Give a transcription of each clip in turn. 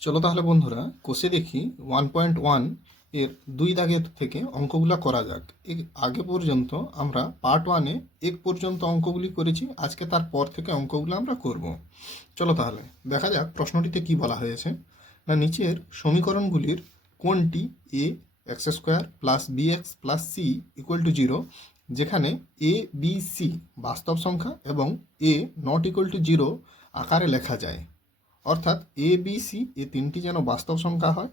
চলো তাহলে বন্ধুরা কষে দেখি 1.1 এর 2 দাগের থেকে অঙ্কগুলো করা যাক। এর আগে পর্যন্ত আমরা পার্ট 1-এ 1 পর্যন্ত অঙ্কগুলি করেছি, আজকে তারপর থেকে অঙ্কগুলো আমরা করব। চলো তাহলে দেখা যাক প্রশ্নটিতে কি বলা হয়েছে। না, নিচের সমীকরণগুলির কোনটি A X square plus B x plus C equal to 0, যেখানে এ বি সি বাস্তব সংখ্যা এবং এ নট ইকুয়াল টু 0 আকারে লেখা যায়। অর্থাৎ এ বি সি এ তিনটি যেন বাস্তব সংখ্যা হয়,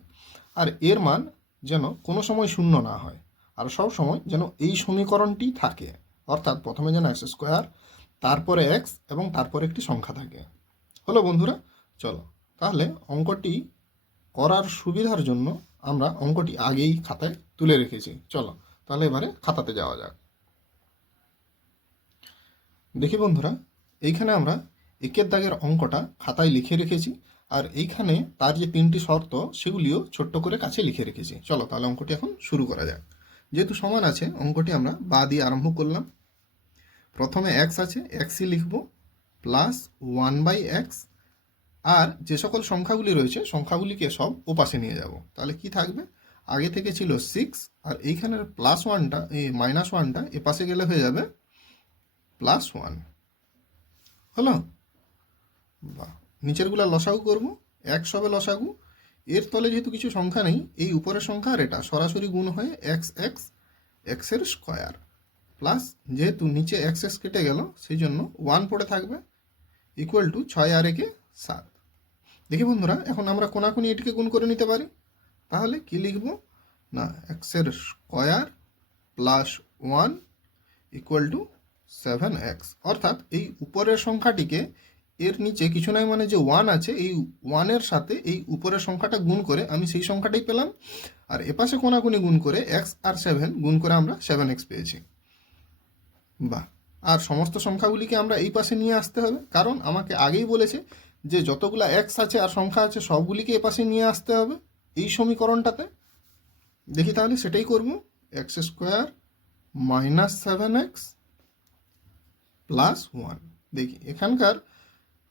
আর এর মান যেন কোনো সময় শূন্য না হয়, আর সব সময় যেন এই সমীকরণটি থাকে। অর্থাৎ প্রথমে যেন এক্স স্কোয়ার, তারপরে এক্স এবং তারপরে একটি সংখ্যা থাকে। হলো বন্ধুরা? চলো তাহলে অঙ্কটি করার সুবিধার জন্য আমরা অঙ্কটি আগেই খাতায় তুলে রেখেছি। চলো তাহলে এবারে খাতাতে যাওয়া যাক। দেখি বন্ধুরা, এইখানে আমরা একের দাগের অঙ্কটা খাতায় লিখে রেখেছি, আর এইখানে তার যে তিনটি শর্ত সেগুলিও ছোট্ট করে কাছে লিখে রেখেছি। চলো তাহলে অঙ্কটি এখন শুরু করা যাক। যেহেতু সমান আছে, অঙ্কটি আমরা বা দিয়ে আরম্ভ করলাম। প্রথমে এক্স আছে, এক্সই লিখব, প্লাস 1/x, আর যে সকল সংখ্যাগুলি রয়েছে সংখ্যাগুলিকে সব ওপাশে নিয়ে যাব। তাহলে কি থাকবে? আগে থেকে ছিল 6, আর এইখানের প্লাস ওয়ানটা, এই মাইনাস ওয়ানটা এপাশে গেলে হয়ে যাবে +1। হলো? বা নিচেরগুলা লসাগু করব, এক্স হবে লসাগু। এর তলে যেহেতু কিছু সংখ্যা নেই, এই উপরের সংখ্যা আর এটা সরাসরি গুণ হয়ে এক্স এক্স এক্সের স্কোয়ার, প্লাস যেহেতু নিচে এক্স এক্স কেটে গেল সেই জন্য 1 পড়ে থাকবে, ইকুয়াল টু 6 আর 1 7। দেখি বন্ধুরা, এখন আমরা কোনাকুনি এটিকে গুণ করে নিতে পারি। তাহলে কি লিখব? না, এক্সের square plus 1 equal to 7x। অর্থাৎ এই উপরের সংখ্যাটিকে এর নিচে কিছু নয় মানে যে 1 আছে, এই 1-এর সাথে এই উপরের সংখ্যাটা গুণ করে আমি সেই সংখ্যাটাই পেলাম, আর এপাশে কোনাকুনি গুণ করে x আর 7 গুণ করে আমরা 7x পেয়েছি। বাহ! আর সমস্ত সংখ্যাগুলিকে আমরা এই পাশে নিয়ে আসতে হবে, কারণ আমাকে আগেই বলেছে যে যতগুলা x আছে আর সংখ্যা আছে সবগুলিকে এ পাশে নিয়ে আসতে হবে এই সমীকরণটাতে। দেখি তাহলে সেটাই করব। X square minus 7x plus 1। দেখি এখানকার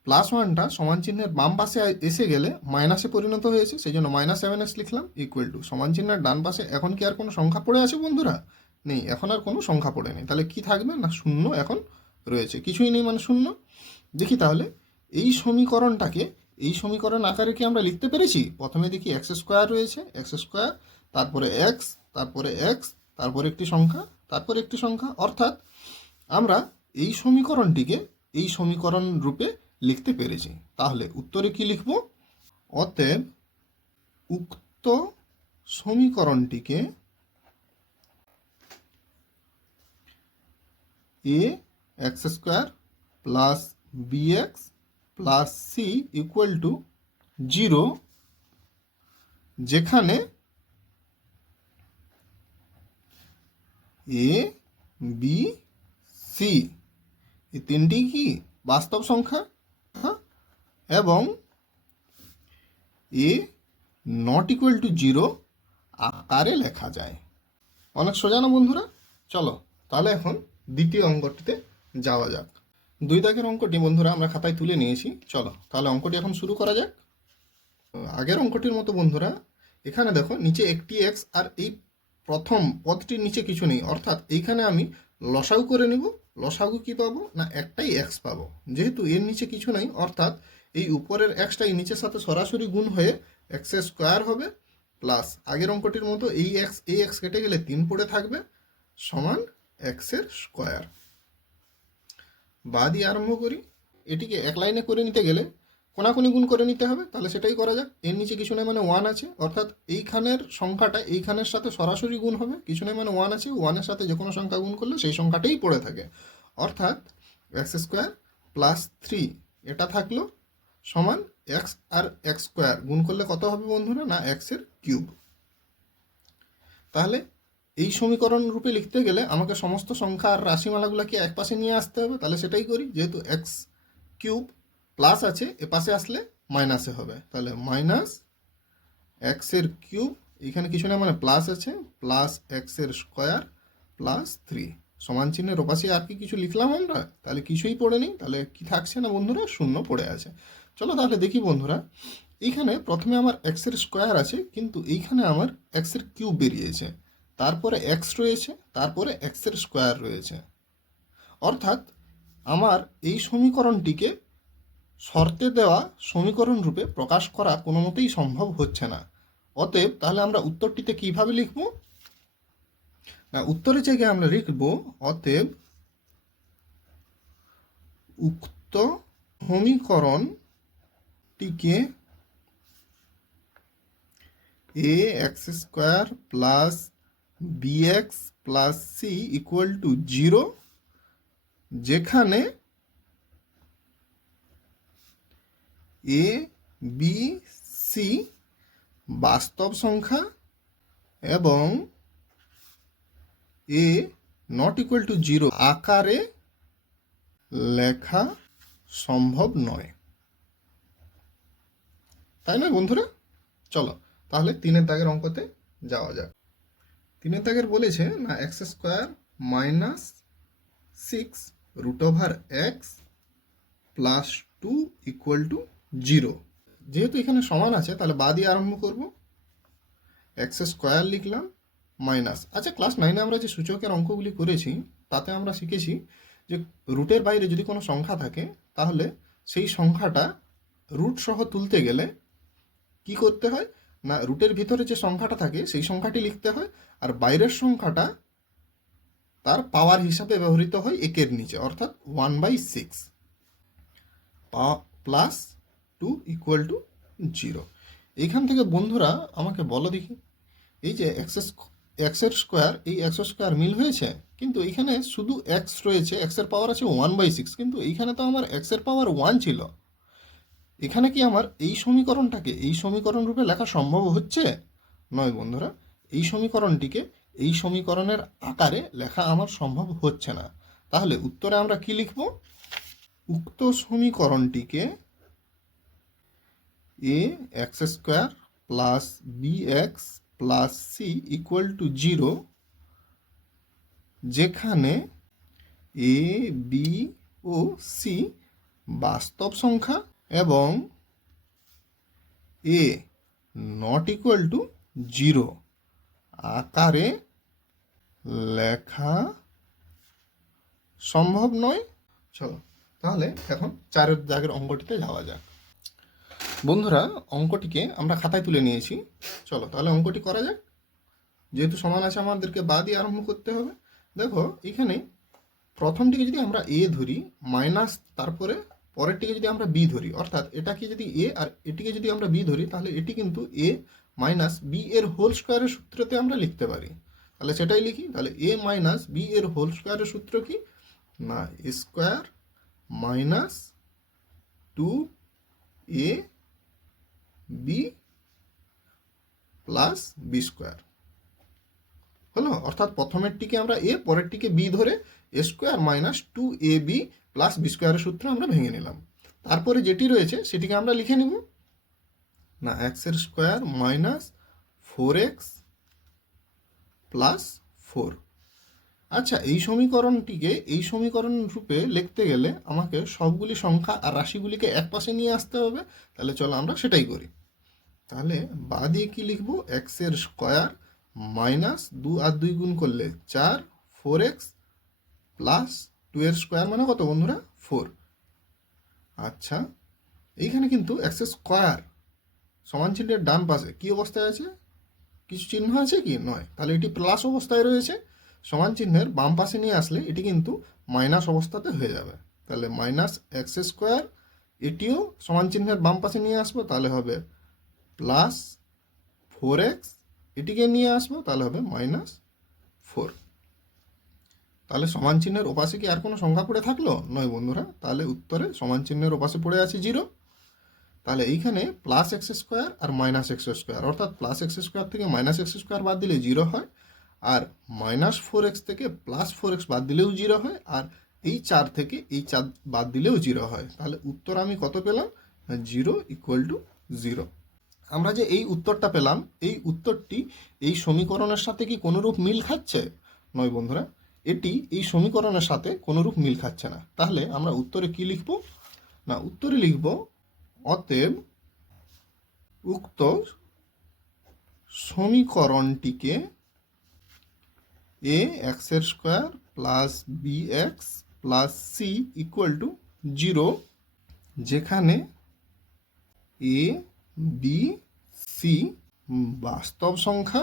প্লাস ওয়ানটা সমান চিহ্নের বাম পাশে এসে গেলে মাইনাসে পরিণত হয়েছে, সেই জন্য -7x লিখলাম, ইকুয়াল টু সমান চিহ্নের ডান পাশে এখন কি আর কোনো সংখ্যা পড়ে আছে বন্ধুরা? নেই, এখন আর কোনো সংখ্যা পড়ে নেই। তাহলে কি থাকবে? না, শূন্য এখন রয়েছে, কিছুই নেই মানে শূন্য। দেখি তাহলে এই সমীকরণটাকে এই সমীকরণ আকারে কি আমরা লিখতে পেরেছি? প্রথমে দেখি এক্স স্কোয়ার রয়েছে, এক্স স্কোয়ার, তারপরে এক্স, তারপরে এক্স, তারপরে একটি সংখ্যা, তারপরে একটি সংখ্যা। অর্থাৎ আমরা এই সমীকরণটিকে এই সমীকরণ রূপে লিখতে পেরেছি। তাহলে উত্তরে কি লিখব? অতএব উক্ত সমীকরণটিকে A X square plus B x plus C equal to 0, যেখানে এ বি সি এই তিনটি কি বাস্তব সংখ্যা, এবং এ নট ইকুয়াল টু 0 আকারে লেখা যায়। অনেক সোজা না বন্ধুরা? চলো তাহলে এখন দ্বিতীয় অঙ্কটিতে যাওয়া যাক। 2 দাগের অঙ্কটি বন্ধুরা আমরা খাতায় তুলে নিয়েছি। চলো তাহলে অঙ্কটি এখন শুরু করা যাক। আগের অঙ্কটির মতো বন্ধুরা, এখানে দেখো নিচে একটি এক্স, আর এই প্রথম পদটির নিচে কিছু নেই, অর্থাৎ এইখানে আমি লসাগু করে নিব। লসাগু কি পাবো? না, একটাই এক্স পাবো। যেহেতু এর নিচে কিছু নাই, অর্থাৎ এই উপরের এক্সটা এই নিচের সাথে সরাসরি গুণ হয়ে এক্সের স্কোয়ার হবে, প্লাস আগের অঙ্কটির মতো এই এক্স কেটে গেলে 3 পড়ে থাকবে, সমান এক্সের স্কোয়ার। বা দিয়ে আরম্ভ করি। এটিকে এক লাইনে করে নিতে গেলে কোনাকুনি গুণ করে নিতে হবে, তাহলে সেটাই করা যাক। এর নিচে কিছু নেই মানে 1 আছে, অর্থাৎ এইখানের সংখ্যাটা এইখানের সাথে সরাসরি গুণ হবে। কিছু নেই মানে 1 আছে, 1-এর সাথে যে কোনো সংখ্যা গুণ করলে সেই সংখ্যাটাই পড়ে থাকে, অর্থাৎ এক্স স্কোয়ার প্লাস 3 এটা থাকলো, সমান এক্স আর এক্স স্কোয়ার গুণ করলে কত হবে বন্ধুরা? না, এক্সের কিউব। তাহলে এই সমীকরণ রূপে লিখতে গেলে আমাকে সমস্ত সংখ্যা আর রাশিমালাগুলোকে এক পাশে নিয়ে আসতে হবে, তাহলে সেটাই করি। যেহেতু এক্স কিউব প্লাস আছে, এ পাশে আসলে মাইনাসে হবে, তাহলে মাইনাস এক্সের কিউব, এখানে কিছু না মানে প্লাস আছে, প্লাস এক্সের স্কোয়ার প্লাস 3 সমান চিহ্নের ওপাশে আর কি কিছু লিখলাম আমরা? তাহলে কিছুই পড়ে নেই, তাহলে কি থাকছে না বন্ধুরা? শূন্য পড়ে আছে। চলো তাহলে দেখি বন্ধুরা, এইখানে প্রথমে আমার এক্সের স্কোয়ার আছে, কিন্তু এইখানে আমার এক্সের কিউব বেরিয়েছে, তারপরে এক্স রয়েছে, তারপরে এক্সের স্কোয়ার রয়েছে। অর্থাৎ আমার এই সমীকরণটিকে শর্তে দেওয়া সমীকরণ রূপে প্রকাশ করা কোনো মতেই সম্ভব হচ্ছে না। অতএব তাহলে আমরা উত্তরটিতে কিভাবে লিখব? না, উত্তরের জায়গায় আমরা লিখব অতএব উক্ত সমীকরণটিকে A X square plus B x plus C equal to 0, যেখানে এ বি সি বাস্তব সংখ্যা এবং এ নট ইকুয়াল টু 0 আকারে লেখা সম্ভব নয়। তাই নয় বন্ধুরা? চলো তাহলে 3 দাগের অঙ্কতে যাওয়া যাক। 3 দাগের বলেছে না x square minus 6 root over x plus 2 equal to 0। যেহেতু এখানে সমান আছে তাহলে বা দিয়ে আরম্ভ করব। এক্স স্কোয়ার লিখলাম মাইনাস, আচ্ছা ক্লাস 9-এ আমরা যে সূচকের অঙ্কগুলি করেছি তাতে আমরা শিখেছি যে রুটের বাইরে যদি কোনো সংখ্যা থাকে তাহলে সেই সংখ্যাটা রুট সহ তুলতে গেলে কি করতে হয় না রুটের ভিতরে যে সংখ্যাটা থাকে সেই সংখ্যাটি লিখতে হয়, আর বাইরের সংখ্যাটা তার পাওয়ার হিসাবে ব্যবহৃত হয় একের নিচে, অর্থাৎ 1/6 প্লাস 2 ইকুয়াল টু 0। এইখান থেকে বন্ধুরা আমাকে বলো দেখি, এই যে এক্সের স্কোয়ার, এই এক্স স্কোয়ার মিল হয়েছে, কিন্তু এইখানে শুধু এক্স রয়েছে, এক্সের পাওয়ার আছে 1/6, কিন্তু এইখানে তো আমার এক্সের পাওয়ার 1 ছিল। এখানে কি আমার এই সমীকরণটাকে এই সমীকরণ রূপে লেখা সম্ভব হচ্ছে? নয় বন্ধুরা, এই সমীকরণটিকে এই সমীকরণের আকারে লেখা আমার সম্ভব হচ্ছে না। তাহলে উত্তরে আমরা কি লিখব? উক্ত সমীকরণটিকে A X square plus B x plus C equal to 0, যেখানে এ বি ও সি বাস্তব সংখ্যা এবং এ নট ইকুয়াল টু 0 আকারে লেখা সম্ভব নয়। চলো তাহলে এখন 4 দাগের অঙ্কটিতে যাওয়া যাক। বন্ধুরা অঙ্কটিকে আমরা খাতায় তুলে নিয়েছি, চলো তাহলে অঙ্কটি করা যাক। যেহেতু সমান আছে আমাদেরকে বা দিয়ে আরম্ভ করতে হবে। দেখো এখানে প্রথমটিকে যদি আমরা এ ধরি মাইনাস, তারপরে পরেরটিকে যদি আমরা বি ধরি, অর্থাৎ এটাকে যদি এ আর এটিকে যদি আমরা বি ধরি, তাহলে এটি কিন্তু এ মাইনাস বি এর হোল স্কোয়ারের সূত্রতে আমরা লিখতে পারি। তাহলে সেটাই লিখি। তাহলে এ মাইনাস বি এর হোল স্কোয়ারের সূত্র কি না square minus 2 A B plus B square হলো। অর্থাৎ প্রথমেরটিকে আমরা এ, পরেরটিকে বি ধরে A square minus 2ab plus B স্কোয়ারের সূত্র আমরা ভেঙে নিলাম। তারপরে যেটি রয়েছে সেটিকে আমরা লিখে নেব না এক্সের স্কোয়ার মাইনাস 4x প্লাস 4। আচ্ছা এই সমীকরণটিকে এই সমীকরণ রূপে লিখতে গেলে আমাকে সবগুলি সংখ্যা আর রাশিগুলিকে এক পাশে নিয়ে আসতে হবে। তাহলে চলো আমরা সেটাই করি। তাহলে বা দিয়ে কি লিখবো? এক্সের স্কোয়ার মাইনাস 2 আর 2 গুণ করলে 4, 4x প্লাস 2 এর স্কোয়ার মানে কত বন্ধুরা? 4। আচ্ছা এইখানে কিন্তু এক্স স্কোয়ার সমান চিহ্নের ডান পাশে কি অবস্থায় আছে? কিছু চিহ্ন আছে কি? নয়। তাহলে এটি প্লাস অবস্থায় রয়েছে। সমান চিহ্নের বাম পাশে নিয়ে আসলে এটি কিন্তু মাইনাস অবস্থাতে হয়ে যাবে। তাহলে মাইনাস এক্স স্কোয়ার, এটিও সমান চিহ্নের বাম পাশে নিয়ে আসবো, তাহলে হবে প্লাস 4x, এটিকে নিয়ে আসবো তাহলে হবে মাইনাস 4। তাহলে সমান চিহ্নের ওপাশে কি আর কোনো সংখ্যা পড়ে থাকলো? নয় বন্ধুরা, তাহলে উত্তরে সমান চিহ্নের ওপাশে পড়ে আছে 0। তাহলে এইখানে প্লাস এক্স স্কোয়ার আর মাইনাস এক্স স্কোয়ার, অর্থাৎ প্লাস এক্স স্কোয়ার থেকে মাইনাস এক্স স্কোয়ার বাদ দিলে 0 হয়, আর মাইনাস 4x থেকে প্লাস 4x বাদ দিলেও 0 হয়, আর এই 4 থেকে এই 4 বাদ দিলেও 0 হয়। তাহলে উত্তর আমি কত পেলাম? 0 ইকুয়াল টু 0। আমরা যে এই উত্তরটা পেলাম, এই উত্তরটি এই সমীকরণের সাথে কি কোনোরূপ মিল খাচ্ছে? নয় বন্ধুরা, এটি এই সমীকরণের সাথে কোনোরূপ মিল খাচ্ছে না। তাহলে আমরা উত্তরে কি লিখব? না উত্তরে লিখব অতএব উক্ত সমীকরণটিকে এ এক্সের square plus B x plus C equal to 0, যেখানে এ বি সি বাস্তব সংখ্যা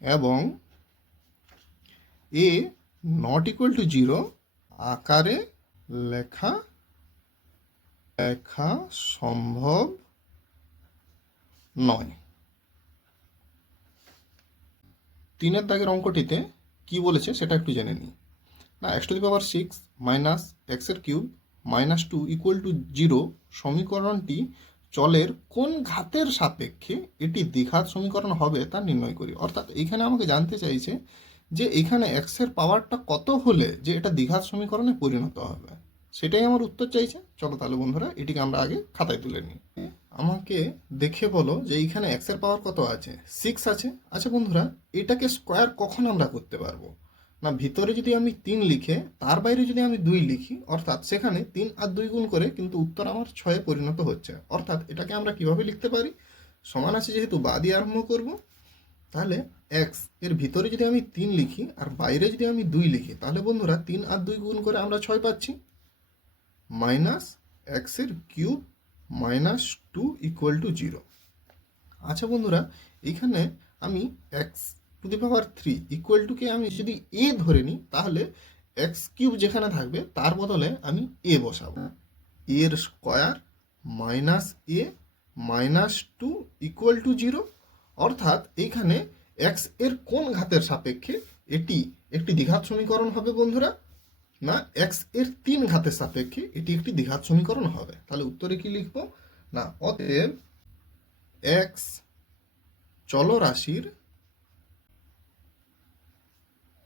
এবং এ নট ইকুয়াল টু 0 আকারে লেখা সম্ভব নয়। 3 দাগের অঙ্কটিতে কি বলেছে সেটা একটু জেনে নিই। না, x⁻6 মাইনাস এক্সের কিউব মাইনাস 2 ইকুয়াল টু 0 সমীকরণটি চলের কোন ঘাতের সাপেক্ষে এটি দ্বিঘাত সমীকরণ হবে তা নির্ণয় করি। অর্থাৎ এইখানে আমাকে জানতে চাইছে যে এখানে এক্সের পাওয়ারটা কত হলে যে এটা দ্বিঘাত সমীকরণে পরিণত হবে, সেটাই আমার উত্তর চাইছে। চলো তাহলে বন্ধুরা এটিকে আমরা আগে খাতায় তুলে নিই। আমাকে দেখে বলো যে এইখানে এক্সের পাওয়ার কত আছে, 6 আছে। আচ্ছা বন্ধুরা, এটাকে স্কোয়ার কখন আমরা করতে পারবো? না, ভিতরে যদি আমি 3 লিখে তার বাইরে যদি আমি 2 লিখি, অর্থাৎ সেখানে 3 আর 2 গুণ করে কিন্তু উত্তর আমার 6 পরিণত হচ্ছে। অর্থাৎ এটাকে আমরা কিভাবে লিখতে পারি? সমান আছে যেহেতু বা দিয়ে আরম্ভ করব, তাহলে এক্স এর ভিতরে যদি আমি 3 লিখি আর বাইরে যদি আমি 2 লিখি, তাহলে বন্ধুরা 3 আর 2 গুণ করে আমরা 6 পাচ্ছি। মাইনাস এক্সের কিউব মাইনাস 2 ইকুয়াল টু 0। আচ্ছা বন্ধুরা, এখানে আমি x⁻³ ইকুয়াল টুকে আমি যদি এ ধরে নিই, তাহলে x³ যেখানে থাকবে তার বদলে আমি এ বসাবো। এর square minus A minus 2 equal to 0। অর্থাৎ এইখানে x এর কোন ঘাতের সাপেক্ষে এটি একটি দ্বিঘাত সমীকরণ হবে বন্ধুরা? না, x এর 3 ঘাতের সাপেক্ষে এটি একটি দ্বিঘাত সমীকরণ হবে। তাহলে উত্তরে কি লিখবো? না, অতএব x চলরাশির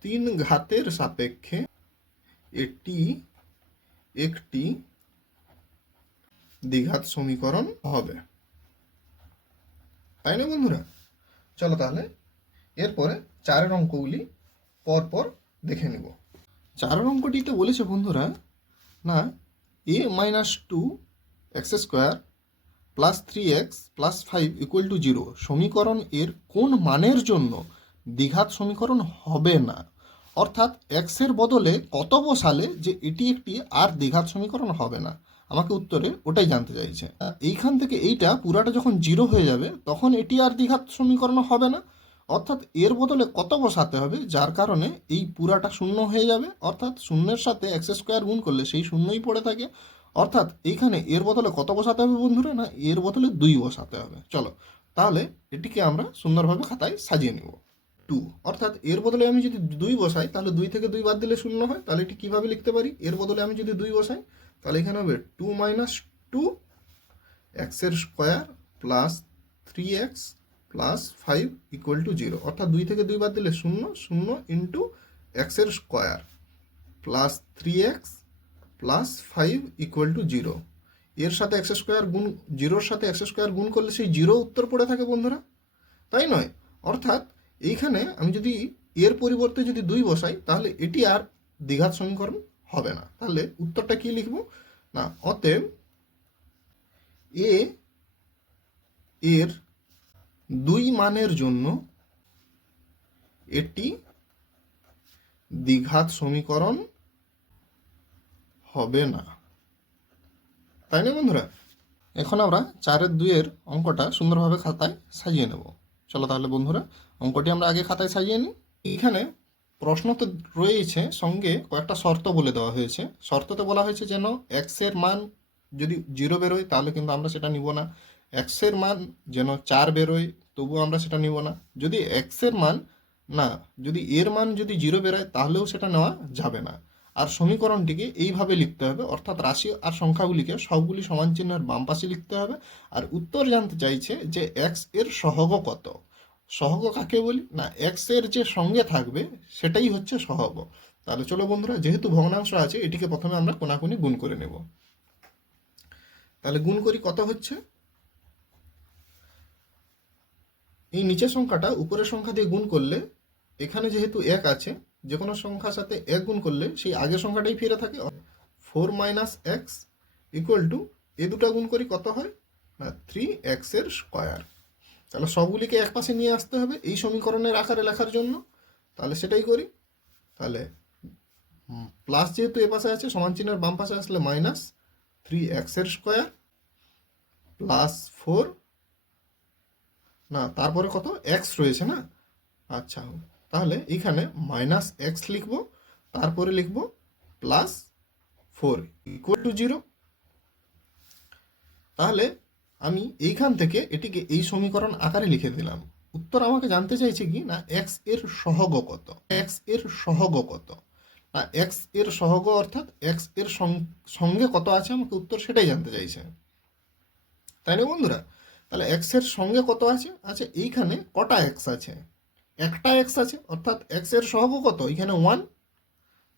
3 ঘাতের সাপেক্ষে এটি একটি দ্বিঘাত সমীকরণ হবে। তাই না বন্ধুরা? চলো তাহলে এরপরে 4 অঙ্কগুলি পরপর দেখে নেব। 4 অঙ্কটিতে বলেছে বন্ধুরা, না a-2 x square plus 3x plus 5 equal to 0 সমীকরণ এর কোন মানের জন্য দ্বিঘাত সমীকরণ হবে না। অর্থাৎ এক্সের বদলে কত বসালে যে এটি একটি আর দ্বিঘাত সমীকরণ হবে না, আমাকে উত্তরে ওটাই জানতে চাইছে। এইখান থেকে এইটা পুরাটা যখন 0 হয়ে যাবে তখন এটি আর দ্বিঘাত সমীকরণ হবে না। অর্থাৎ এর বদলে কত বসাতে হবে যার কারণে এই পুরাটা 0 হয়ে যাবে। অর্থাৎ শূন্যের সাথে এক্স স্কোয়ার গুণ করলে সেই শূন্যই পড়ে থাকে। অর্থাৎ এইখানে এর বদলে কত বসাতে হবে বন্ধুরা? না, এর বদলে 2 বসাতে হবে। চলো তাহলে এটিকে আমরা সুন্দরভাবে খাতায় সাজিয়ে নিব। 2, অর্থাৎ এর বদলে আমি যদি 2 বসাই তাহলে 2 থেকে 2 বাদ দিলে 0 হয়। তাহলে এটি কিভাবে লিখতে পারি? এর বদলে আমি যদি 2 বসাই তাহলে এখানে হবে 2 - 2 এক্সের square plus 3x plus 5 equal to 0। অর্থাৎ 2 থেকে 2 বাদ দিলে 0, 0 ইন্টু এক্সের square plus 3x plus 5 equal to 0। এর সাথে এক্স স্কোয়ার গুণ 0-র সাথে এক্স স্কোয়ার গুণ করলে সেই 0 উত্তর পড়ে থাকে বন্ধুরা, তাই নয়? অর্থাৎ এইখানে আমি যদি এর পরিবর্তে যদি 2 বসাই তাহলে এটি আর দ্বিঘাত সমীকরণ হবে না। তাহলে উত্তরটা কি লিখব? না, অতএব এ এর 2 মানের জন্য এটি দ্বিঘাত সমীকরণ হবে না। তাই না বন্ধুরা? এখন আমরা 4-2 অঙ্কটা সুন্দরভাবে খাতায় সাজিয়ে নেব। চলো তাহলে বন্ধুরা অঙ্কটি আমরা আগে খাতায় সাজিয়ে নিই। এখানে প্রশ্ন তো রয়েছে, সঙ্গে কয়েকটা শর্ত বলে দেওয়া হয়েছে। শর্ততে বলা হয়েছে যেন এক্সের মান যদি 0 বেরোয় তাহলে কিন্তু আমরা সেটা নিব না। এক্সের মান যেন 4 বেরোয় তবুও আমরা সেটা নিব না। যদি এক্সের মান না, যদি এর মান যদি 0 বেরোয় তাহলেও সেটা নেওয়া যাবে না। আর সমীকরণটিকে এইভাবে লিখতে হবে, অর্থাৎ রাশি আর সংখ্যাগুলিকে সবগুলি সমান চিহ্নের বাম পাশে লিখতে হবে। আর উত্তর জানতে চাইছে যে এক্স এর সহগ কত। সহগ কাকে বলি? না, এক্স এর যে সঙ্গে থাকবে সেটাই হচ্ছে সহগ। তাহলে চলো বন্ধুরা, যেহেতু ভগ্নাংশ আছে এটিকে প্রথমে আমরা কোনাকুনি গুণ করে নেব। তাহলে গুণ করি, কত হচ্ছে? এই নিচের সংখ্যাটা উপরের সংখ্যা দিয়ে গুণ করলে এখানে যেহেতু 1 আছে, যে কোনো সংখ্যার সাথে 1 গুণ করলে সেই আগের সংখ্যাটাই ফিরে থাকে। 4 - x ইকুয়াল টু এ দুটো গুণ করি কত হয় না 3x এর স্কোয়ার। তাহলে সবগুলিকে এক পাশে নিয়ে আসতে হবে এই সমীকরণের আকারে লেখার জন্য, তাহলে সেটাই করি। তাহলে প্লাস যেহেতু এ পাশে আছে, সমান চিহ্নের বাম পাশে আসলে মাইনাস 3x এর স্কোয়ার প্লাস 4, না তারপরে কত এক্স রয়েছে না, আচ্ছা তাহলে এখানে মাইনাস এক্স লিখবো, তারপরে লিখবো প্লাস 4 ইকুয়াল টু 0। তাহলে আমি এইখান থেকে এটিকে এই সমীকরণ আকারে লিখে দিলাম। উত্তর আমাকে জানতে চাইছে কি না এক্স এর সহগ কত, এক্স এর সহগ কত, না এক্স এর সহগ অর্থাৎ এক্স এর সঙ্গে কত আছে আমাকে উত্তর সেটাই জানতে চাইছে, তাই না বন্ধুরা? তাহলে এক্স এর সঙ্গে কত আছে, আচ্ছা এইখানে কটা এক্স আছে, একটা এক্স আছে, অর্থাৎ এক্স এর সহগ কত, এখানে 1,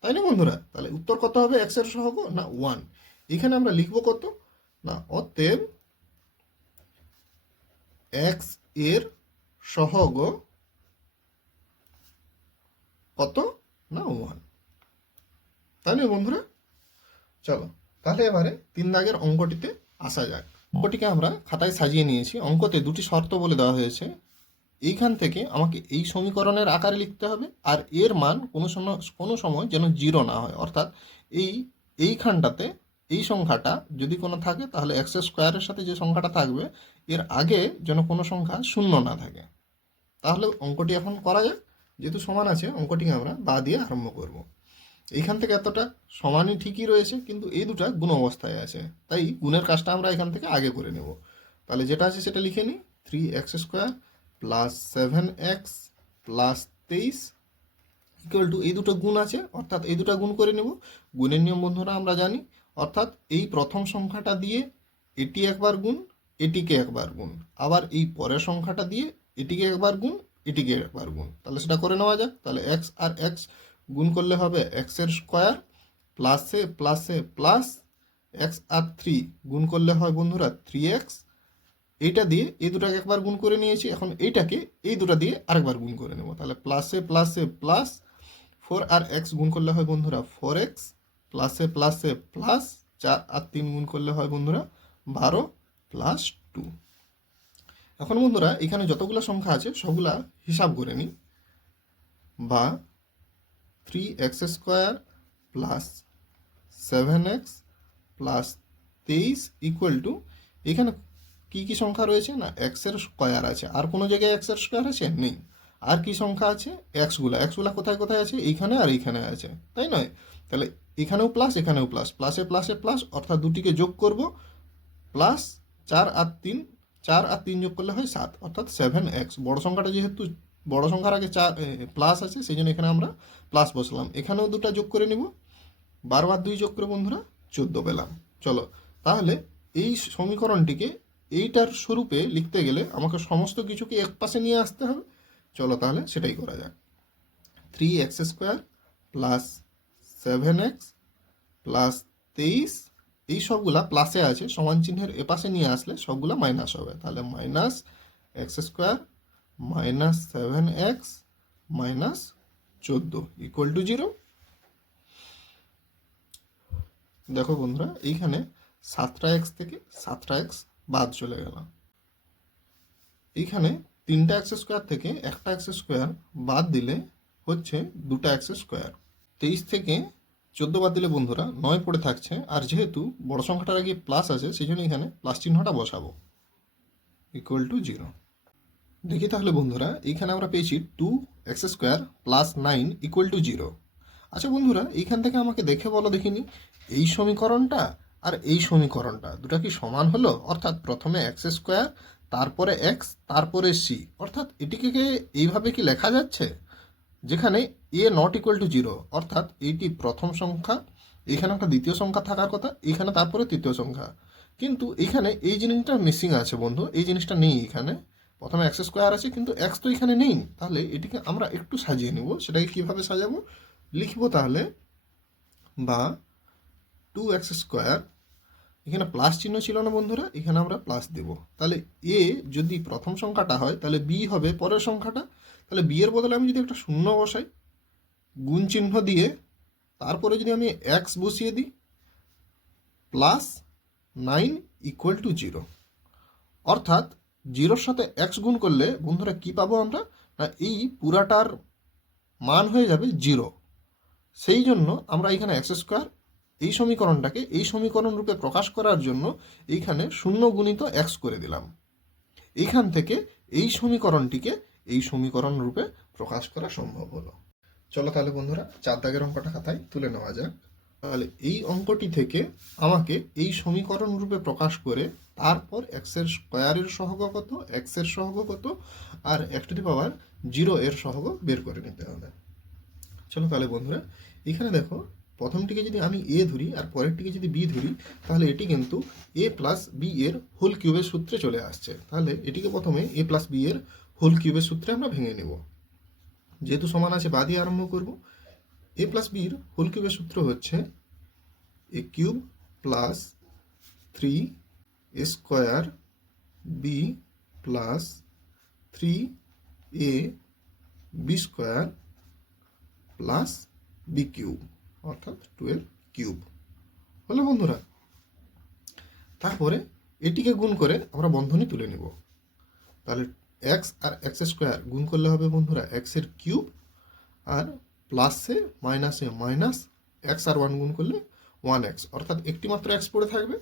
তাই না বন্ধুরা? তাহলে উত্তর কত হবে এক্স এর সহগ না 1। এখানে আমরা লিখবো কত না অতএব এক্স এর সহগ কত না 1, তাই না বন্ধুরা? চলো তাহলে এবারে 3 দাগের অঙ্কটিতে আসা যাক। অঙ্কটিকে আমরা খাতায় সাজিয়ে নিয়েছি। অঙ্কতে দুটি শর্ত বলে দেওয়া হয়েছে, এইখান থেকে আমাকে এই সমীকরণের আকারে লিখতে হবে, আর এর মান কোনো সময় যেন 0 না হয়, অর্থাৎ এইখানটাতে এই সংখ্যাটা যদি কোনো থাকে তাহলে এক্স স্কোয়ারের সাথে যে সংখ্যাটা থাকবে এর আগে যেন কোনো সংখ্যা শূন্য না থাকে। তাহলে অঙ্কটি এখন করা যাক। যেহেতু সমান আছে অঙ্কটিকে আমরা বা দিয়ে আরম্ভ করব। এইখান থেকে এতটা সমানই ঠিকই রয়েছে, কিন্তু এই দুটা গুণ অবস্থায় আছে, তাই গুণের কাজটা আমরা এখান থেকে আগে করে নেব। তাহলে যেটা আছে সেটা লিখে নিই, 3x square plus 7x plus 23 equal to এই দুটো গুণ আছে, অর্থাৎ এই দুটো গুণ করে নেব। গুণের নিয়ম বন্ধুরা আমরা জানি, অর্থাৎ এই প্রথম সংখ্যাটা দিয়ে এটি একবার গুণ, এটিকে একবার গুণ, আবার এই পরের সংখ্যাটা দিয়ে এটিকে একবার গুণ, এটিকে একবার গুণ। তাহলে সেটা করে নেওয়া যাক। তাহলে এক্স আর এক্স গুণ করলে হবে এক্স এর স্কোয়ার প্লাসে প্লাসে প্লাস এক্স আর 3 গুণ করলে হয় বন্ধুরা 3x। এইটা দিয়ে এই দুটাকে একবার গুণ করে নিয়েছি, এখন এইটাকে এই দুটা দিয়ে আরেকবার গুণ করে নেব। তাহলে প্লাসে প্লাসে প্লাস 4 আর x গুণ করলে হয় বন্ধুরা 4x প্লাসে প্লাসে প্লাস 4 আর 3 গুণ করলে হয় বন্ধুরা 12 প্লাস 2। এখন বন্ধুরা এখানে যতগুলো সংখ্যা আছে সবগুলা হিসাব করে নিই, বা 3x square plus 7x plus 23 equal to, এখানে কি কি সংখ্যা রয়েছে না এক্সের স্কোয়ার আছে, আর কোনো জায়গায় এক্সের স্কোয়ার আছে নেই। আর কি সংখ্যা আছে এক্সগুলা কোথায় কোথায় আছে, এইখানে আর এইখানে আছে, তাই নয়? তাহলে এখানেও প্লাস এখানেও প্লাস, প্লাসে প্লাসে প্লাস, অর্থাৎ দুটিকে যোগ করব, প্লাস 4 আর 3, 4 আর 3 যোগ করলে হয় 7, অর্থাৎ 7x। বড় সংখ্যাটা যেহেতু বড় সংখ্যার আগে 4 প্লাস আছে, সেই জন্য এখানে আমরা প্লাস বসলাম। এখানেও দুটো যোগ করে নিব, 12 আর 2 যোগ করে বন্ধুরা 14 পেলাম। চলো তাহলে এই সমীকরণটিকে এইটার স্বরূপে লিখতে গেলে আমাকে সমস্ত কিছুকে এক পাশে নিয়ে আসতে হবে। চলো তাহলে সেটাই করা যাক। 3x square plus 7x plus 23, এই সবগুলা প্লাসে আছে, সমান চিহ্নের এপাশে নিয়ে আসলে সবগুলা মাইনাস হবে। তাহলে minus x square minus 7x minus 14 equal to 0। দেখো বন্ধুরা এইখানে 7x থেকে 7x বাদ চলে গেল। এইখানে 3x স্কোয়ার থেকে 1x স্কোয়ার বাদ দিলে হচ্ছে 2x স্কোয়ার। 23 থেকে 14 বাদ দিলে বন্ধুরা 9 পড়ে থাকছে, আর যেহেতু বড় সংখ্যাটার আগে প্লাস আছে সেই জন্য এখানে প্লাস চিহ্নটা বসাবো, ইকুয়াল টু 0। দেখি তাহলে বন্ধুরা এইখানে আমরা পেয়েছি 2x square plus 9 equal to 0। আচ্ছা বন্ধুরা এইখান থেকে আমাকে দেখে বলো দেখিনি, এই সমীকরণটা আর এই সমীকরণটা দুটা কি সমান হলো? অর্থাৎ প্রথমে এক্স স্কোয়ার, তারপরে এক্স, তারপরে সি, অর্থাৎ এটিকে এইভাবে কি লেখা যাচ্ছে যেখানে এ নট ইকুয়াল টু 0, অর্থাৎ এইটি প্রথম সংখ্যা, এখানে একটা দ্বিতীয় সংখ্যা থাকার কথা, এখানে তারপরে তৃতীয় সংখ্যা, কিন্তু এখানে এই জিনিসটা মিসিং আছে বন্ধু, এই জিনিসটা নেই। এখানে প্রথমে এক্স স্কোয়ার আছে কিন্তু এক্স তো এখানে নেই। তাহলে এটিকে আমরা একটু সাজিয়ে নেব, সেটাকে কিভাবে সাজাবো লিখবো তাহলে, বা 2x স্কোয়ার, এখানে প্লাস চিহ্ন ছিল না বন্ধুরা, এখানে আমরা প্লাস দেব। তাহলে এ যদি প্রথম সংখ্যাটা হয় তাহলে বি হবে পরের সংখ্যাটা, তাহলে বি এর বদলে আমি যদি একটা শূন্য বসাই গুণ চিহ্ন দিয়ে, তারপরে যদি আমি এক্স বসিয়ে দিই প্লাস 9 ইকুয়াল টু 0। অর্থাৎ 0-র সাথে এক্স গুণ করলে বন্ধুরা কি পাবো আমরা, না এই পুরাটার মান হয়ে যাবে 0। সেই জন্য আমরা এখানে এক্স স্কোয়ার এই সমীকরণটাকে এই সমীকরণ রূপে প্রকাশ করার জন্য এইখানে 0 গুণিত এক্স করে দিলাম। এইখান থেকে এই সমীকরণটিকে এই সমীকরণ রূপে প্রকাশ করা সম্ভব হলো। চলো তাহলে বন্ধুরা 4 দাগের অঙ্কটা খাতায় তুলে নেওয়া যাক। তাহলে এই অঙ্কটি থেকে আমাকে এই সমীকরণ রূপে প্রকাশ করে তারপর এক্সের স্কোয়ারের সহগ কত, এক্সের সহগ কত, আর x টু দি পাওয়ার 0 এর সহগ বের করে নিতে হবে। চলো তাহলে বন্ধুরা এখানে দেখো, প্রথমটিকে যদি আমি এ ধরি আর পরেরটিকে যদি বি ধরি, তাহলে এটি কিন্তু এ প্লাস বি এর হোল কিউবের সূত্রে চলে আসছে। তাহলে এটিকে প্রথমে এ প্লাস বি এর হোল কিউবের সূত্রে আমরা ভেঙে নেব। যেহেতু সমান আছে বা দিয়ে আরম্ভ করব। এ প্লাস বির হোল কিউবের সূত্র হচ্ছে A cube plus 3 A square B plus 3 A B square plus B cube, অর্থাৎ 12 কিউব হলো বন্ধুরা। তারপরে এটিকে গুণ করে আমরা বন্ধনী তুলে নেব। তাহলে এক্স আর এক্স স্কোয়ার গুণ করলে হবে বন্ধুরা এক্সের কিউব, আর প্লাসে মাইনাসে মাইনাস, এক্স আর 1 গুণ করলে 1x, অর্থাৎ একটি মাত্র এক্স পড়ে থাকবে।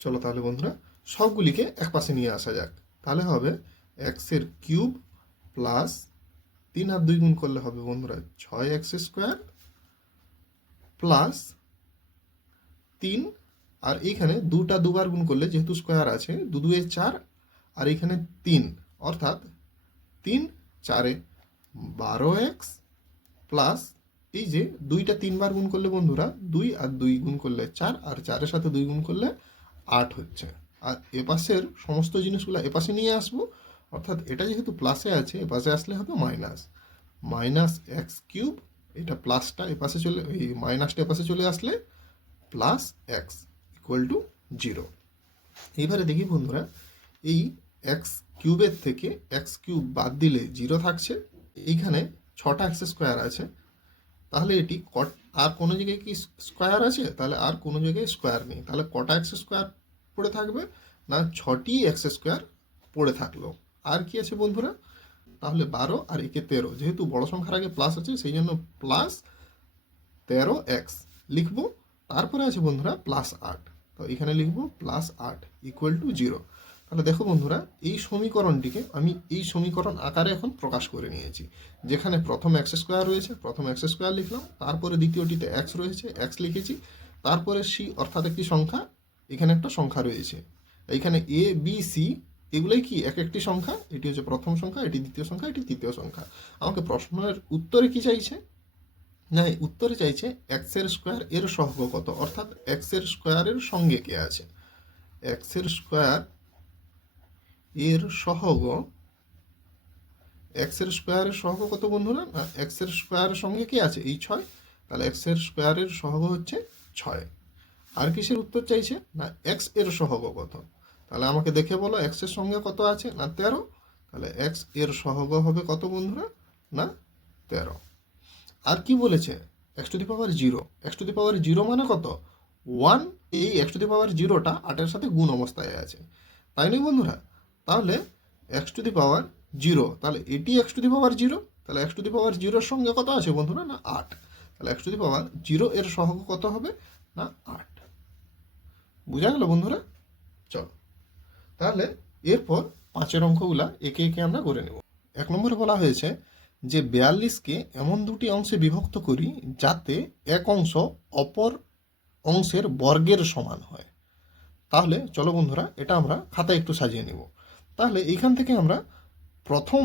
চলো তাহলে বন্ধুরা সবগুলিকে এক পাশে নিয়ে আসা যাক। তাহলে হবে এক্সের কিউব প্লাস 3 আর 2 গুণ করলে হবে বন্ধুরা 6x স্কোয়ার প্লাস 3, আর এইখানে 2টা দুবার গুণ করলে যেহেতু স্কোয়ার আছে 2 2 এ 4, আর এইখানে 3, অর্থাৎ 3 4 এ 12x প্লাস এই যে 2টা 3 বার গুণ করলে বন্ধুরা 2 আর 2 গুণ করলে 4, আর 4-এর সাথে 2 গুণ করলে 8 হচ্ছে। আর এপাশের সমস্ত জিনিসগুলো এপাশে নিয়ে আসবো, অর্থাৎ এটা যেহেতু প্লাসে আছে এপাশে আসলে হবে মাইনাস, মাইনাস এক্স কিউব, এটা প্লাসটা এপাশে চলে, এই মাইনাসটা এপাশে চলে আসলে প্লাস এক্স ইকুয়াল টু 0। এইবারে দেখি বন্ধুরা এই এক্স কিউবের থেকে এক্স কিউব বাদ দিলে 0 থাকছে। এইখানে 6টা এক্স স্কোয়ার আছে, তাহলে এটি আর কোনো জায়গায় কি স্কোয়ার আছে, তাহলে আর কোনো জায়গায় স্কোয়ার নেই। তাহলে কটা এক্স স্কোয়ার পড়ে থাকবে, না 6টি এক্স স্কোয়ার পড়ে থাকলো। আর কি আছে বন্ধুরা, তাহলে 12 আর একে 13, যেহেতু বড় সংখ্যার আগে প্লাস আছে সেই জন্য প্লাস 13x লিখবো। তারপরে আছে বন্ধুরা প্লাস 8, তো এখানে লিখবো প্লাস 8 ইকুয়াল টু 0। তাহলে দেখো বন্ধুরা এই সমীকরণটিকে আমি এই সমীকরণ আকারে এখন প্রকাশ করে নিয়েছি। যেখানে প্রথম এক্স স্কোয়ার রয়েছে, প্রথম এক্স স্কোয়ার লিখলাম, তারপরে দ্বিতীয়টিতে এক্স রয়েছে, এক্স লিখেছি, তারপরে সি অর্থাৎ একটি সংখ্যা, এখানে একটা সংখ্যা রয়েছে, এইখানে এ বি সি এগুলোই কি এক একটি সংখ্যা, এটি হচ্ছে প্রথম সংখ্যা, এটি দ্বিতীয় সংখ্যা, এটি তৃতীয় সংখ্যা। আমাকে প্রশ্নের উত্তরে কি চাইছে, না উত্তরে চাইছে এক্সের স্কোয়ার এর সহগ কত, অর্থাৎ এক্সের স্কোয়ারের সঙ্গে কে আছে। এক্সের স্কোয়ার এর সহগ, এক্সের স্কোয়ারের সহগ কত বন্ধুরা, না এক্সের স্কোয়ারের সঙ্গে কে আছে এই 6, তাহলে এক্সের স্কোয়ারের সহগ হচ্ছে 6। আর কিসের উত্তর চাইছে, না এক্স এর সহগ কত, তাহলে আমাকে দেখে বলো এক্সের সঙ্গে কত আছে, না 13, তাহলে এক্স এর সহগ হবে কত বন্ধুরা, না 13। আর কি বলেছে, X to the power 0, X to the power 0 মানে কত 1, এই এক্স টু দি পাওয়ার 0টা 8-এর সাথে গুণ অবস্থায় আছে, তাই নয় বন্ধুরা। তাহলে এক্স টু দি পাওয়ার 0, তাহলে এটি এক্স টু দি পাওয়ার 0, তাহলে এক্স টু দি পাওয়ার 0-এর সঙ্গে কত আছে বন্ধুরা, না 8, তাহলে এক্স টু দি পাওয়ার 0 এর সহগ কত হবে, না 8। বুঝা গেল বন্ধুরা। চল তাহলে এরপর 5-এর অঙ্কগুলা একে একে আমরা করে নেব। 1 নম্বরে বলা হয়েছে যে 42কে এমন দুটি অংশে বিভক্ত করি যাতে এক অংশ অপর অংশের বর্গের সমান হয়। তাহলে চলো বন্ধুরা এটা আমরা খাতায় একটু সাজিয়ে নেব। তাহলে এইখান থেকে আমরা প্রথম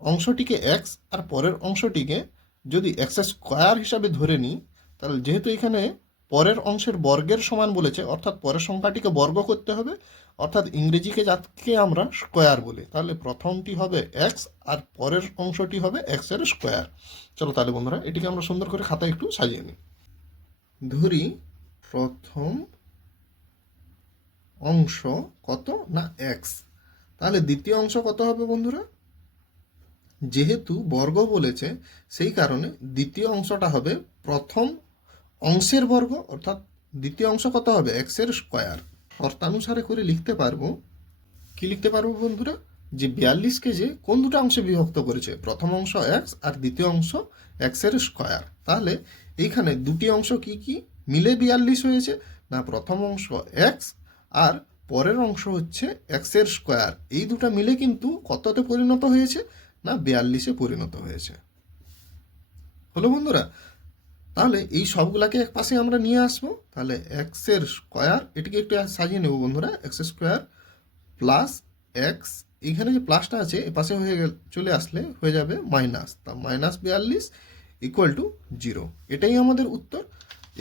অংশটিকে এক্স আর পরের অংশটিকে যদি এক্স স্কোয়ার হিসাবে ধরে নিই, তাহলে যেহেতু এখানে পরের অংশের বর্গের সমান বলেছে, অর্থাৎ পরের সংখ্যাটিকে বর্গ করতে হবে, অর্থাৎ ইংরেজিকে যাকে আমরা স্কোয়ার বলি, তাহলে প্রথমটি হবে এক্স আর পরের অংশটি হবে এক্স এর স্কোয়ার। চলো তাহলে বন্ধুরা এটিকে আমরা সুন্দর করে খাতায় একটু সাজিয়ে নিই। ধরি প্রথম অংশ কত, না এক্স, তাহলে দ্বিতীয় অংশ কত হবে বন্ধুরা, যেহেতু বর্গ বলেছে সেই কারণে দ্বিতীয় অংশটা হবে প্রথম অংশের বর্গ, অর্থাৎ দ্বিতীয় অংশ কত হবে এক্স এর স্কোয়ার। শর্তানুসারে করে লিখতে পারবো। কি লিখতে পারবো বন্ধুরা, যে 42কে যে কোন দুটো অংশে বিভক্ত করেছে, প্রথম অংশ এক্স আর দ্বিতীয় অংশ এক্সের স্কোয়ার। তাহলে এইখানে দুটি অংশ কি কি মিলে 42 হয়েছে, না প্রথম অংশ এক্স আর পরের অংশ হচ্ছে এক্সের স্কোয়ার, এই দুটো মিলে কিন্তু কততে পরিণত হয়েছে, না 42-এ পরিণত হয়েছে। হলো বন্ধুরা। তাহলে এই সবগুলাকে এক পাশে আমরা নিয়ে আসবো। তাহলে এক্সের স্কোয়ার, এটিকে একটু সাজিয়ে নেব বন্ধুরা, এক্স স্কোয়ার প্লাস এক্স, এখানে যে প্লাসটা আছে এ পাশে চলে আসলে হয়ে যাবে মাইনাস, তা -42 ইকুয়াল টু 0। এটাই আমাদের উত্তর।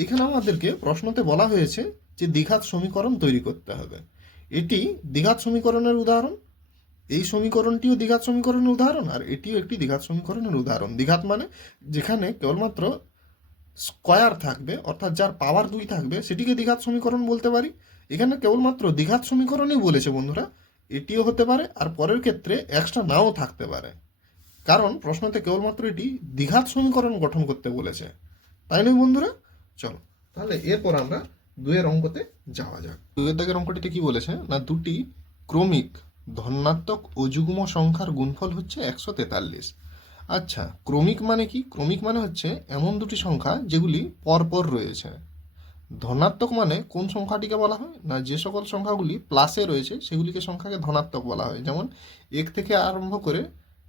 এখানে আমাদেরকে প্রশ্নতে বলা হয়েছে যে দ্বিঘাত সমীকরণ তৈরি করতে হবে। এটি দ্বিঘাত সমীকরণের উদাহরণ, এই সমীকরণটিও দ্বিঘাত সমীকরণের উদাহরণ, আর এটিও একটি দ্বিঘাত সমীকরণের উদাহরণ। দ্বিঘাত মানে যেখানে কেবলমাত্র স্কয়ার থাকবে, অর্থাৎ যার পাওয়ার 2 থাকবে, সেটিকে দ্বিঘাত সমীকরণ বলতে পারি। এখানে কেবলমাত্র দ্বিঘাত সমীকরণই বলেছে বন্ধুরা, এটিও হতে পারে আর পরের ক্ষেত্রে এক্সট্রা নাও থাকতে পারে, কারণ প্রশ্নতে কেবলমাত্র এটি দ্বিঘাত সমীকরণ গঠন করতে বলেছে, তাই নয় বন্ধুরা? চলো তাহলে এরপর আমরা 2-এর অঙ্কতে যাওয়া যাক। 2-এর দাগের অঙ্কটিতে কি বলেছে, না দুটি ক্রমিক ধনাত্মক ও যুগ্ম সংখ্যার গুণফল হচ্ছে 143। আচ্ছা, ক্রমিক মানে কি? ক্রমিক মানে হচ্ছে এমন দুটি সংখ্যা যেগুলি পরপর রয়েছে। ধনাত্মক মানে কোন সংখ্যাটিকে বলা হয়, না যে সকল সংখ্যাগুলি প্লাসে রয়েছে সেগুলিকে সংখ্যাকে ধনাত্মক বলা হয়। যেমন 1 থেকে আরম্ভ করে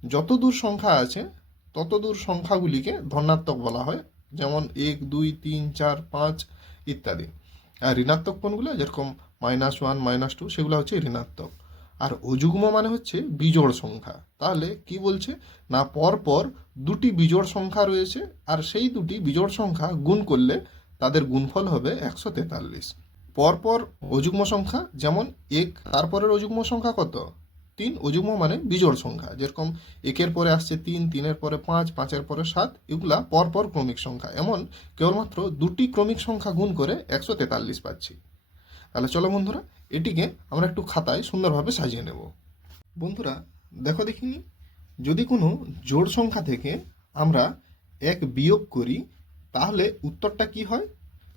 যত দূর সংখ্যা আছে তত দূর সংখ্যাগুলিকে ধনাত্মক বলা হয়, যেমন 1, 2, 3, 4, 5 ইত্যাদি। আর ঋণাত্মক কোনগুলো, যেরকম -1, -2, সেগুলো হচ্ছে ঋণাত্মক। আর অযুগ্ম মানে হচ্ছে বিজোড় সংখ্যা। তাহলে কি বলছে, না পরপর দুটি বিজোড় সংখ্যা রয়েছে আর সেই দুটি বিজোড় সংখ্যা গুণ করলে তাদের গুণফল হবে 143। পরপর অযুগ্ম সংখ্যা যেমন 1, তারপরের অযুগ্ম সংখ্যা কত, 3। অযুগ্ম মানে বিজোড় সংখ্যা, যেরকম 1-এর পরে আসছে 3, 3-এর পরে 5, 5-এর পরে 7, এগুলা পরপর ক্রমিক সংখ্যা। এমন কেবলমাত্র দুটি ক্রমিক সংখ্যা গুণ করে 143 পাচ্ছি। তাহলে চলো বন্ধুরা, এটিকে আমরা একটু খাতায় সুন্দরভাবে সাজিয়ে নেব। বন্ধুরা দেখো দেখিনি, যদি কোনো জোড় সংখ্যা থেকে আমরা 1 বিয়োগ করি তাহলে উত্তরটা কি হয়,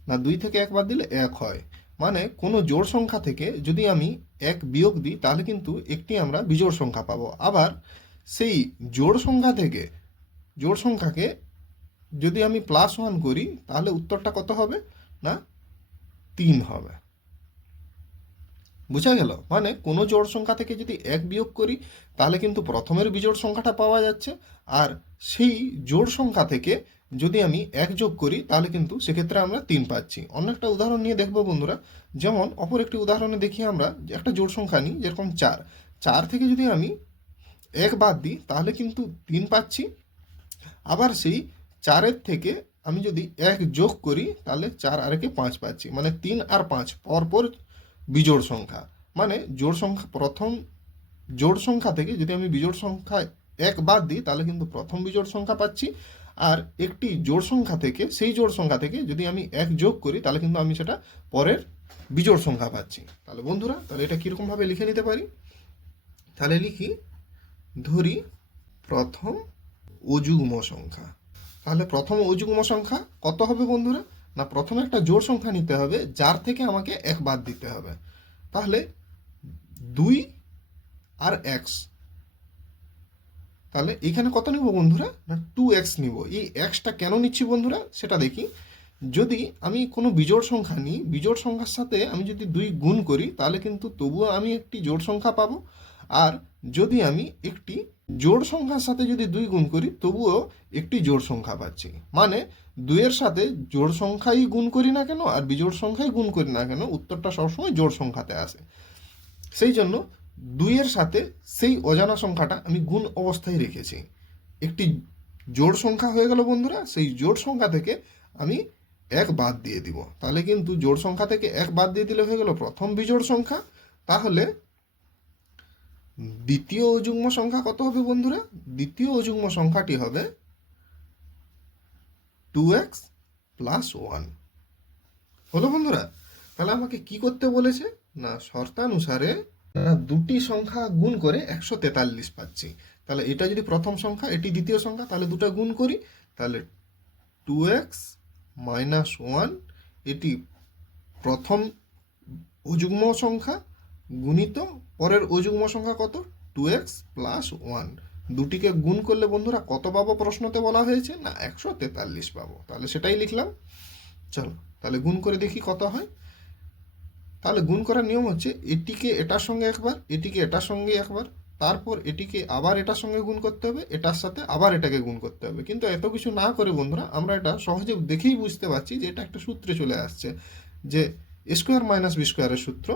না 2 থেকে 1 বাদ দিলে 1 হয়। মানে কোনো জোড় সংখ্যা থেকে যদি আমি 1 বিয়োগ দিই তাহলে কিন্তু একটি আমরা বিজোড় সংখ্যা পাবো। আবার সেই জোড় সংখ্যা থেকে জোড় সংখ্যাকে যদি আমি +1 করি তাহলে উত্তরটা কত হবে, না 3 হবে। বুঝা গেল? মানে কোনো জোড় সংখ্যা থেকে যদি 1 বিয়োগ করি তাহলে কিন্তু প্রথমের বিজোড় সংখ্যাটা পাওয়া যাচ্ছে, আর সেই জোড় সংখ্যা থেকে যদি আমি 1 যোগ করি তাহলে কিন্তু সেক্ষেত্রে আমরা 3 পাচ্ছি। অন্য একটা উদাহরণ নিয়ে দেখবো বন্ধুরা। যেমন অপর একটি উদাহরণে দেখি আমরা যে একটা জোড় সংখ্যা নিই, যেরকম 4। 4 থেকে যদি আমি 1 বাদ দিই তাহলে কিন্তু 3 পাচ্ছি। আবার সেই 4-এর থেকে আমি যদি 1 যোগ করি তাহলে 4 আর 1-এ 5 পাচ্ছি। মানে 3 আর 5 পরপর বিজোড় সংখ্যা। মানে জোড় সংখ্যা, প্রথম জোড় সংখ্যা থেকে যদি আমি বিজোড় সংখ্যা 1 বাদ দিই তাহলে কিন্তু প্রথম বিজোড় সংখ্যা পাচ্ছি, আর একটি জোড় সংখ্যা থেকে, সেই জোড় সংখ্যা থেকে যদি আমি 1 যোগ করি তাহলে কিন্তু আমি সেটা পরের বিজোড় সংখ্যা পাচ্ছি। তাহলে বন্ধুরা, তাহলে এটা কীরকমভাবে লিখে নিতে পারি, তাহলে লিখি, ধরি প্রথম অযুগ্ম সংখ্যা। তাহলে প্রথম অযুগ্ম সংখ্যা কত হবে বন্ধুরা, না প্রথমে একটা জোড় সংখ্যা নিতে হবে যার থেকে আমাকে 1 বাদ দিতে হবে। তাহলে 2 আর x, তাহলে এখানে কত নিব বন্ধুরা, না 2x নিব। এই xটা কেন নিচ্ছি বন্ধুরা সেটা দেখি। যদি আমি কোনো বিজোড় সংখ্যা নিই, বিজোড় সংখ্যার সাথে আমি যদি 2 গুণ করি তাহলে কিন্তু তবুও আমি একটি জোড় সংখ্যা পাবো, আর যদি আমি একটি জোড় সংখ্যার সাথে যদি 2 গুণ করি তবুও একটি জোড় সংখ্যা পাচ্ছি। মানে 2-এর সাথে জোড় সংখ্যাই গুণ করি না কেন আর বিজোড় সংখ্যাই গুণ করি না কেন, উত্তরটা সবসময় জোড় সংখ্যাতে আসে। সেই জন্য 2-এর সাথে সেই অজানা সংখ্যাটা আমি গুণ অবস্থায় রেখেছি। একটি জোড় সংখ্যা হয়ে গেল বন্ধুরা, সেই জোড় সংখ্যা থেকে আমি 1 বাদ দিয়ে দিব। তাহলে কিন্তু জোড় সংখ্যা থেকে 1 বাদ দিয়ে দিলে হয়ে গেল প্রথম বিজোড় সংখ্যা। তাহলে দ্বিতীয় অযুগ্ম সংখ্যা কত হবে বন্ধুরা, দ্বিতীয় অযুগ্ম সংখ্যাটি হবে 2x + 1। হলো বন্ধুরা? তাহলে আমাকে কি করতে বলেছে, না শর্তানুসারে না দুটি সংখ্যা গুণ করে 143 পাচ্ছি। তাহলে এটা যদি প্রথম সংখ্যা, এটি দ্বিতীয় সংখ্যা, তাহলে দুটো গুণ করি। তাহলে 2x - 1, এটি প্রথম অযুগ্ম সংখ্যা গুণিত পরের অযুগ্ম সংখ্যা কত, 2x প্লাস 1। দুটিকে গুণ করলে বন্ধুরা কত পাবো প্রশ্নতে বলা হয়েছে, না 143 পাবো। তাহলে সেটাই লিখলাম। চলো তাহলে গুণ করে দেখি কত হয়। তাহলে গুণ করার নিয়ম হচ্ছে এটিকে এটার সঙ্গে একবার, এটিকে এটার সঙ্গে একবার, তারপর এটিকে আবার এটার সঙ্গে গুণ করতে হবে, এটার সাথে আবার এটাকে গুণ করতে হবে। কিন্তু এত কিছু না করে বন্ধুরা আমরা এটা সহজে দেখেই বুঝতে পারছি যে এটা একটা সূত্রে চলে আসছে, যে এ স্কোয়ার মাইনাস বি স্কোয়ারের সূত্র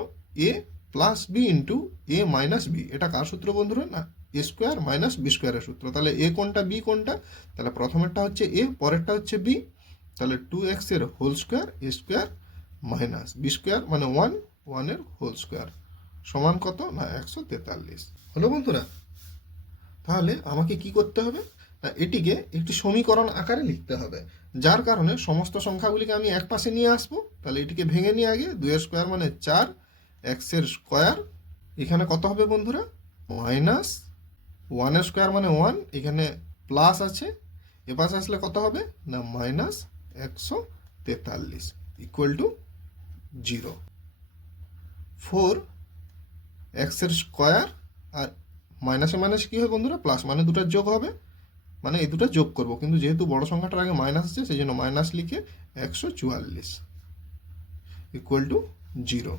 এ প্লাস বি ইন্টু এ মাইনাস বি। এটা কার সূত্র বন্ধুরা, না এ স্কোয়ার মাইনাস বি স্কোয়ারের সূত্র। তাহলে এ কোনটা বি কোনটা, তাহলে প্রথমেরটা হচ্ছে এ, পরেরটা হচ্ছে বি। তাহলে 2x এর হোল স্কোয়ার এ স্কোয়ার মাইনাস বি স্কোয়ার মানে 1 এর হোল স্কোয়ার সমান কত, না 143। হলো বন্ধুরা? তাহলে আমাকে কি করতে হবে, না এটিকে একটি সমীকরণ আকারে লিখতে হবে, যার কারণে সমস্ত সংখ্যাগুলিকে আমি এক পাশে নিয়ে আসবো। তাহলে এটিকে ভেঙে নিয়ে আগে, 2 এর স্কোয়ার মানে 4, x এর স্কোয়ার এখানে কত হবে বন্ধুরা, মাইনাস 1 এর স্কোয়ার মানে 1, এখানে প্লাস আছে, এপাশে আসলে কত হবে, না মাইনাস 143 ইকুয়াল টু 0। 4 এক্স এর স্কোয়ার আর মাইনাসে মাইনাস কী হয় বন্ধুরা, প্লাস, মানে দুটার যোগ হবে, মানে এই দুটো যোগ করব, কিন্তু যেহেতু বড় সংখ্যাটার আগে মাইনাস আছে সেই জন্য মাইনাস লিখে 144 ইকুয়াল টু 0।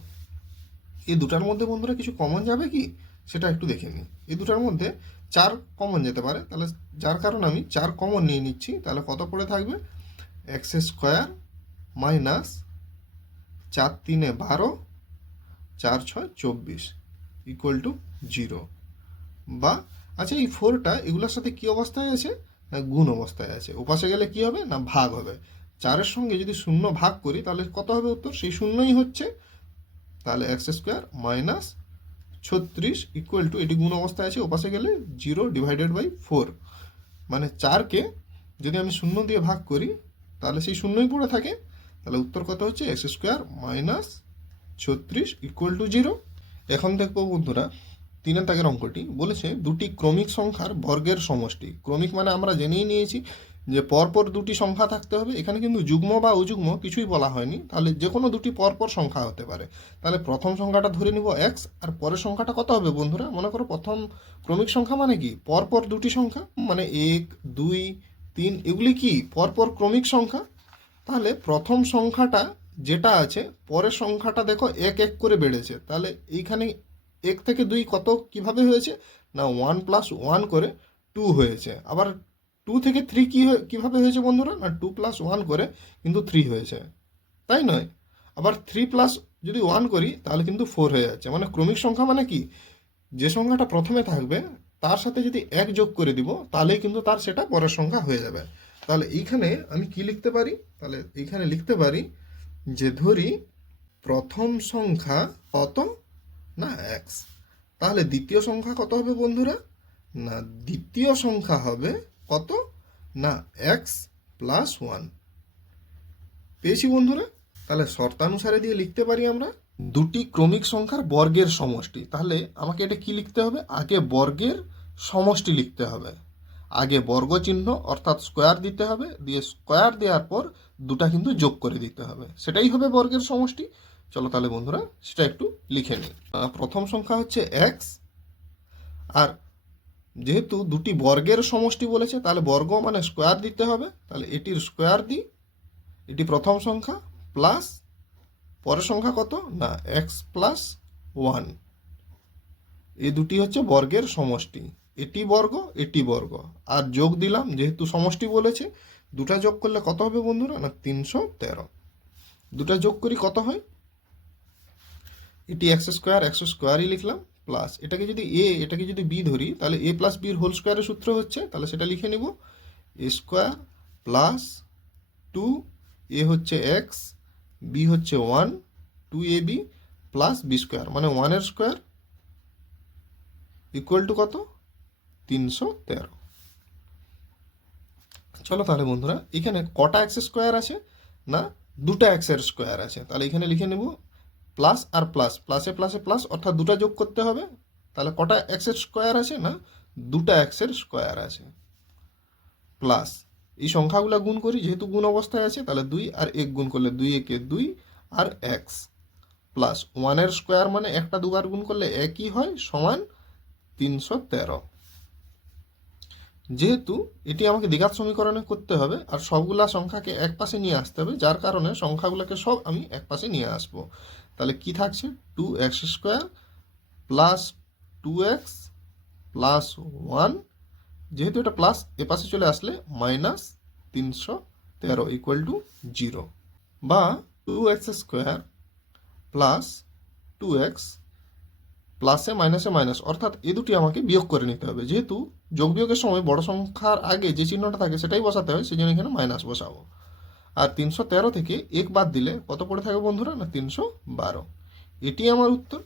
এই দুটার মধ্যে বন্ধুরা কিছু কমন যাবে কি সেটা একটু দেখে নিই। এই দুটার মধ্যে 4 কমন যেতে পারে, তাহলে যার কারণে আমি 4 কমন নিয়ে নিচ্ছি। তাহলে কত পড়ে থাকবে, x square minus 4 3 12, 4 6 24 equal to 0। বা আচ্ছা এই 4টা এগুলোর সাথে কি অবস্থায় আছে, না গুণ অবস্থায় আছে। ওপাশে গেলে কি হবে, না ভাগ হবে। 4-এর সঙ্গে যদি 0 ভাগ করি তাহলে কত হবে উত্তর, সেই 0ই হচ্ছে। তাহলে x square minus 36 equal to, এটি গুণ অবস্থায় আছে, ওপাশে গেলে 0 ডিভাইডেড বাই 4, মানে 4কে যদি আমি 0 দিয়ে ভাগ করি তাহলে সেই 0ই পড়ে থাকে। তাহলে উত্তর কত হচ্ছে, x square minus 36 equal to 0। এখন দেখবো বন্ধুরা 3 দাগের অঙ্কটি বলেছে দুটি ক্রমিক সংখ্যার বর্গের সমষ্টি। ক্রমিক মানে আমরা জেনেই নিয়েছি যে পরপর দুটি সংখ্যা থাকতে হবে। এখানে কিন্তু যুগ্ম বা অযুগ্ম কিছুই বলা হয়নি, তাহলে যে কোনো দুটি পরপর সংখ্যা হতে পারে। তাহলে প্রথম সংখ্যাটা ধরে নিব এক্স, আর পরের সংখ্যাটা কত হবে বন্ধুরা, মনে করো প্রথম ক্রমিক সংখ্যা মানে কি, পরপর দুটি সংখ্যা, মানে 1 2 3 এগুলি কি পরপর ক্রমিক সংখ্যা। তাহলে প্রথম সংখ্যাটা যেটা আছে, পরের সংখ্যাটা দেখো এক এক করে বেড়েছে। তাহলে এইখানে 1 থেকে 2 কত কিভাবে হয়েছে, না 1 প্লাস 1 করে 2 হয়েছে। আবার 2 থেকে 3 কিভাবে হয়েছে বন্ধুরা, না 2 প্লাস 1 করে কিন্তু 3 হয়েছে, তাই নয়। আবার 3 প্লাস যদি 1 করি তাহলে কিন্তু 4 হয়ে যাচ্ছে। মানে ক্রমিক সংখ্যা মানে কি, যে সংখ্যাটা প্রথমে থাকবে তার সাথে যদি 1 যোগ করে দিব তাহলেই কিন্তু তার সেটা পরের সংখ্যা হয়ে যাবে। তাহলে এইখানে আমি কি লিখতে পারি, তাহলে এইখানে লিখতে পারি যে ধরি প্রথম সংখ্যা কত, না এক্স। তাহলে দ্বিতীয় সংখ্যা কত হবে বন্ধুরা, না দ্বিতীয় সংখ্যা হবে কত, না এক্স প্লাস 1। পেয়েছি বন্ধুরা? তাহলে শর্তানুসারে দিয়ে লিখতে পারি আমরা দুটি ক্রমিক সংখ্যার বর্গের সমষ্টি। তাহলে আমাকে এটা কি লিখতে হবে, আগে বর্গের সমষ্টি লিখতে হবে, আগে বর্গ চিহ্ন অর্থাৎ স্কোয়ার দিতে হবে, দিয়ে স্কোয়ার দেওয়ার পর দুটা কিন্তু যোগ করে দিতে হবে, সেটাই হবে বর্গের সমষ্টি। চলো তাহলে বন্ধুরা সেটা একটু লিখে নিই। প্রথম সংখ্যা হচ্ছে এক্স, আর যেহেতু দুটি বর্গের সমষ্টি বলেছে তাহলে বর্গ মানে স্কোয়ার দিতে হবে। তাহলে এটির স্কোয়ার দিই, এটি প্রথম সংখ্যা, প্লাস পরের সংখ্যা কত, না এক্স প্লাস 1। এই দুটি হচ্ছে বর্গের সমষ্টি, এটি বর্গ এটি বর্গ, আর যোগ দিলাম যেহেতু সমষ্টি বলেছে। দুটা যোগ করলে কত হবে বন্ধুরা, না 313। দুটা যোগ করি কত হয়, এটি এক্স স্কোয়ারই লিখলাম, প্লাস এটাকে যদি এটাকে যদি বি ধরি তাহলে এ প্লাস বির হোল স্কোয়ারের সূত্র হচ্ছে, তাহলে সেটা লিখে নিব, এ স্কোয়ার প্লাস 2 এ হচ্ছে এক্স, বি হচ্ছে 1, 2ab প্লাস বি স্কোয়ার মানে 1 এর স্কোয়ার ইকুয়াল টু কত, 313। চলো তাহলে বন্ধুরা এখানে কটা এক্স স্কোয়ার আছে, না দুটা এক্সের স্কোয়ার আছে। তাহলে এখানে লিখে নেব প্লাস আর প্লাস, প্লাসে প্লাসে প্লাস, অর্থাৎ দুটা যোগ করতে হবে। তাহলে কটা এক্সের স্কোয়ার আছে, না দুটা এক্সের স্কোয়ার আছে, প্লাস এই সংখ্যাগুলো গুণ করি, যেহেতু গুণ অবস্থায় আছে তাহলে 2 আর 1 গুণ করলে 2 একে 2 আর এক্স প্লাস 1 স্কোয়ার মানে একটা দুবার গুণ করলে একই হয়, সমান 313। যেহেতু এটি আমাকে দ্বিঘাত সমীকরণে করতে হবে আর সবগুলা সংখ্যাকে এক পাশে নিয়ে আসতে হবে, যার কারণে সংখ্যাগুলোকে সব আমি এক পাশে নিয়ে আসবো। তাহলে কি থাকছে, 2x square plus 2x plus 1, যেহেতু এটা প্লাস এপাশে চলে আসলে মাইনাস 313 ইকুয়াল টু 0, বা 2x স্কোয়ার প্লাস 2x প্লাসে মাইনাসে মাইনাস, অর্থাৎ এই দুটি আমাকে বিয়োগ করে নিতে হবে। যেহেতু যোগ বিয়োগের সময় বড় সংখ্যার আগে যে চিহ্নটা থাকে সেটাই বসাতে হয়, সেই জন্য এখানে মাইনাস বসাবো। আর 313 থেকে 1 বাদ দিলে কত পড়ে থাকে বন্ধুরা, না 312। এটি আমার উত্তর।